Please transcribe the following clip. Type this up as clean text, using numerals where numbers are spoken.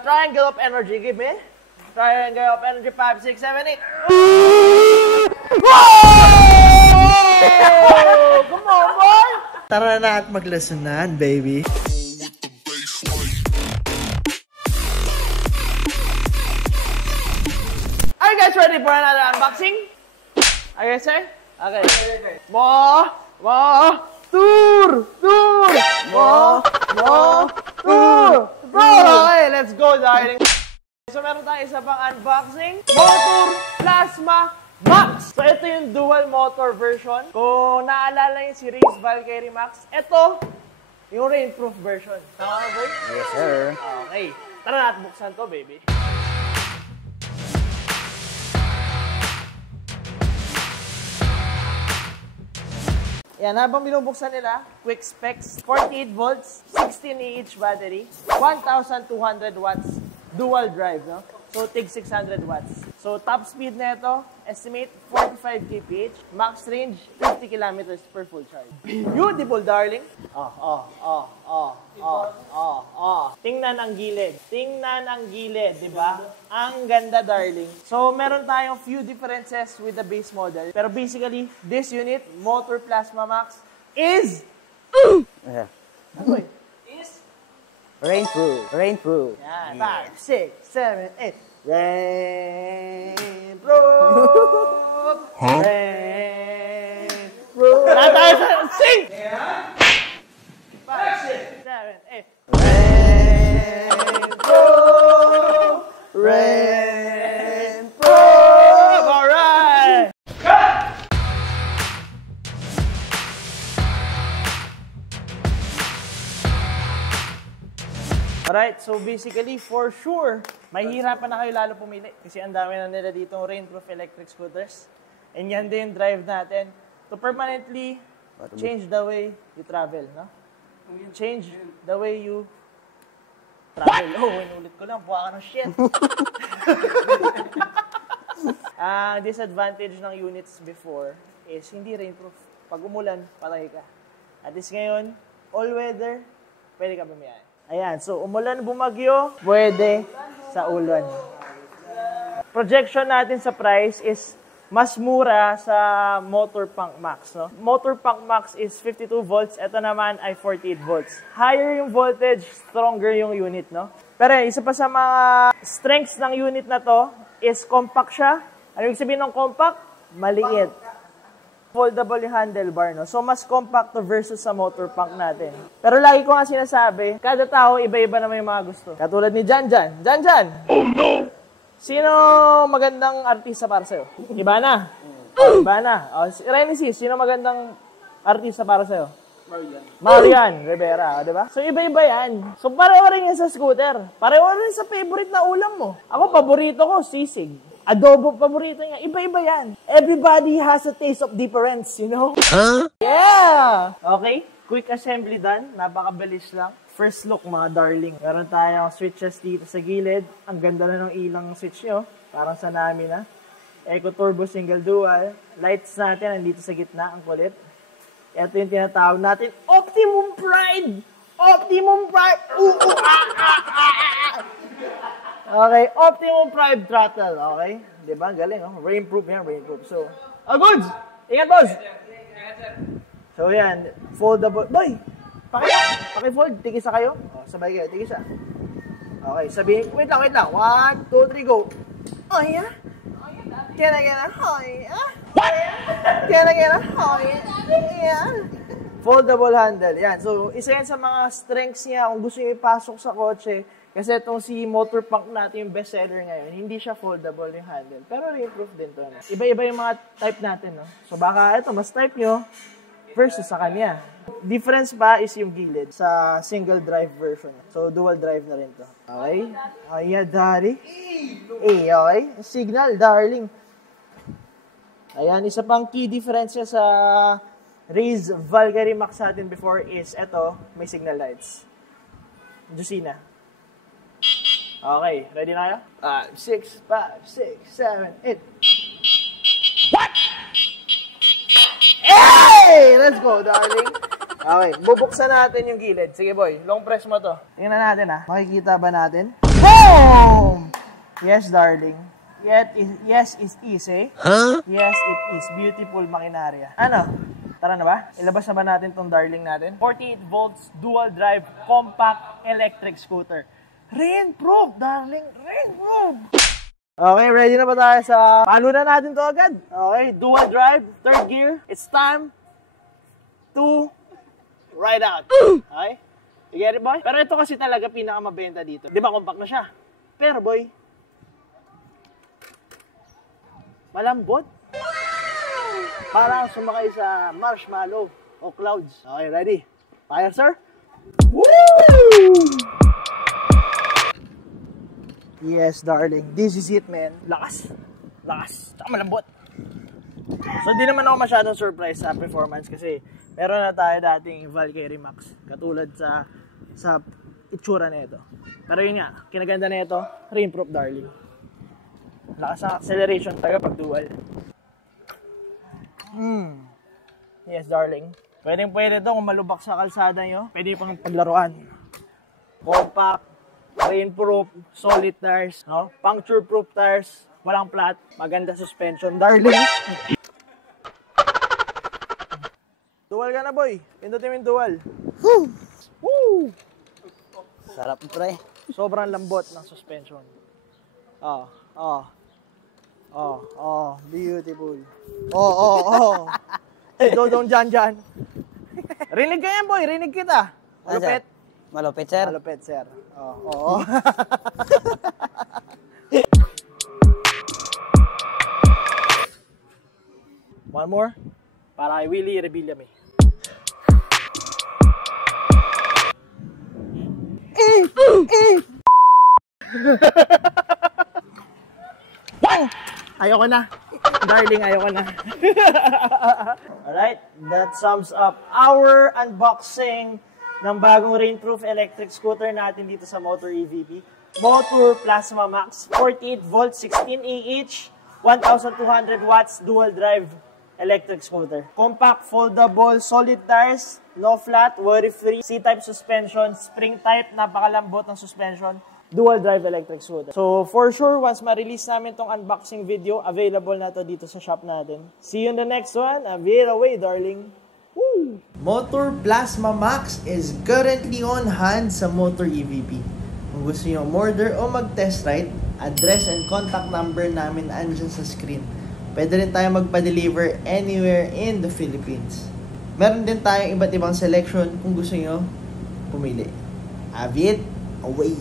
Triangle of energy, give me. Triangle of energy, 5, 6, 7, 8. Whoa! Come on, boy! Tara na at maglesonan, baby. Are you guys ready for another unboxing? Are you guys ready? Okay. More tour! Tour! More tour! Okay, let's go, darling. So, meron tayong isa pang unboxing. Motor Plasma Max. So, ito yung dual motor version. Kung naalala yung si Race Valkyrie Max, ito yung rainproof version. Tama ba, boy? Yes, sir. Okay. Tara na at buksan to, baby. Yan, habang binubuksan nila, quick specs, 48 volts, 16 AH battery, 1,200 watts, dual drive, no? So, tig 600 watts. So, top speed na ito, estimate 45 kph, max range 50 kilometers per full charge. Beautiful, darling. Tingnan ang gilid. Tingnan ang gilid, di ba? Ang ganda, darling. So, meron tayong few differences with the base model. Pero basically, this unit, Motor Plasma Max, is... Yeah. Ano eh? Rainproof. Rainproof. Yan. 5, 6, 7, 8. Rainproof. Rainproof. Wala tayo sa sing! 5, 6, 7, 8. Rainproof. Rainproof. Alright! Alright, so basically, for sure, mahihirapan na kayo lalo pumili kasi ang dami na nila dito rainproof electric scooters. And yan din drive natin to permanently change the way you travel, no? Change the way you travel. Oh, inulit ko lang, buka ka ng shit. Ang disadvantage ng units before is hindi rainproof. Pag umulan, patay ka. At least ngayon, all weather, pwede ka bumiyahe. Ayan, so umulan, bumagyo, pwede sa ulan. Projection natin sa price is mas mura sa Motor Punk Max, no? Motor Punk Max is 52 volts, ito naman ay 48 volts. Higher yung voltage, stronger yung unit, no? Pero isa pa sa mga strengths ng unit na to is compact siya. Ano yung sabihin ng compact? Maliit. Foldable yung handlebar, no? So, mas compact to versus sa Motor Punk natin. Pero lagi ko nga sinasabi, kada tao, iba-iba naman yung mga gusto. Katulad ni Janjan. Janjan! Oh, no! Sino magandang artista para sa'yo? Ibana? Oh, Ibana. Oh, Renesis, sino magandang artista para sa'yo? Marian Rivera, di ba? So, iba-iba yan. So, pareho rin yan sa scooter. Pareho rin sa favorite na ulam mo. Ako, paborito ko, sisig. Adobo, paborito niya. Iba-iba yan. Everybody has a taste of difference, you know? Huh? Yeah! Okay, quick assembly done. Napakabilis lang. First look, mga darling. Meron tayong switches dito sa gilid. Ang ganda na ng ilang switch nyo. Parang sa namin na. Eco Turbo Single Dual. Lights natin, nandito sa gitna. Ang kulit. Ito yung tinatawag natin, Optimum Pride! Optimum Pride! Okay, Optimum Pride Throttle, okay? Diba? Galing, oh. Rainproof yan, rainproof. So, goods! Ingat, boss! So, yan. Foldable. Boy! Paki-fold. Tigisa kayo. Oh, sabay kayo. Tigisa. Okay, sabihin. Wait lang. 1, 2, 3, go. Oh, yeah? Can I get a hoy? What? Can I get a hoy? Yeah. Foldable handle. Yan. So, isa yan sa mga strengths niya kung gusto niyo ipasok sa kotse. Kasi itong si Motor Punk natin, yung bestseller ngayon, hindi siya foldable yung handle. Pero rainproof din to. Iba-iba yung mga type natin, no? So baka ito, mas type nyo versus sa kanya. Difference pa is yung gilid sa single drive version. So dual drive na rin to. Okay? Ayan, daddy. Okay? Signal, darling. Ayan, isa pang key difference sa Race Valkyrie Max natin before is ito, may signal lights. Jusina. Okay, ready na kayo? 5, 6, 7, 8. What? Hey! Let's go, darling. Okay, bubuksan natin yung gilid. Sige, boy. Long press mo to. Tingnan natin, ha. Makikita ba natin? Hey! Boom! Yes, darling. Yes, it's easy. Huh? Yes, it is beautiful makinarya. Ano? Tara na ba? Ilabas na ba natin tong darling natin? 48 volts, dual drive, compact electric scooter. Rainproof, darling. Rainproof! Okay, ready na ba tayo sa... Paano na natin to agad? Okay, dual drive, third gear. It's time to ride out. Okay? You get it, boy? Pero ito kasi talaga pinakamabenta dito. Di ba, compact na siya? Pero, boy, malambot. Parang sumakay sa marshmallow o clouds. Okay, ready? Fire, sir? Woo! Yes, darling. This is it, man. Lakas. Lakas. Tsaka malambot. So, di naman ako masyadong surprised sa performance kasi meron na tayo dating Valkyrie Max. Katulad sa itsura nito. Pero yun nga, kinaganda nito, rainproof, darling. Lakas ng acceleration talaga pag dual. Yes, darling. Pwede ito kung malubak sa kalsada nyo. Pwede pang paglaruan. Compact, rainproof, solid tires, no? Puncture-proof tires, walang flat, maganda suspension, darling. Dual ka na, boy. Pindutin mo yung dual. Woo! Woo! Sarap, pre. Sobrang lambot ng suspension. Beautiful. Dodong dyan. Rinig ka yan, boy. Rinig kita. Malupit. Malupit, sir. Malupit, sir. Oo. One more. Para kay Willie Rebillame. Ayoko na. Darling, ayoko na. Alright, that sums up our unboxing ng bagong rainproof electric scooter natin dito sa Motor EVP. Motor Plasma Max, 48 volts, 16 Ah, 1,200 watts, dual drive electric scooter. Compact, foldable, solid tires, no flat, worry-free, C-type suspension, spring-type, napakalambot ng suspension. Dual drive electric scooter. So, for sure, once ma-release namin tong unboxing video, available na to dito sa shop natin. See you in the next one. Veer away, darling. Woo! Motor Plasma Max is currently on hand sa Motor EVP. Kung gusto nyo order o mag-test ride, address and contact number namin andyan sa screen. Pwede rin tayo magpa-deliver anywhere in the Philippines. Meron din tayong iba't ibang selection kung gusto nyo pumili. Have it away!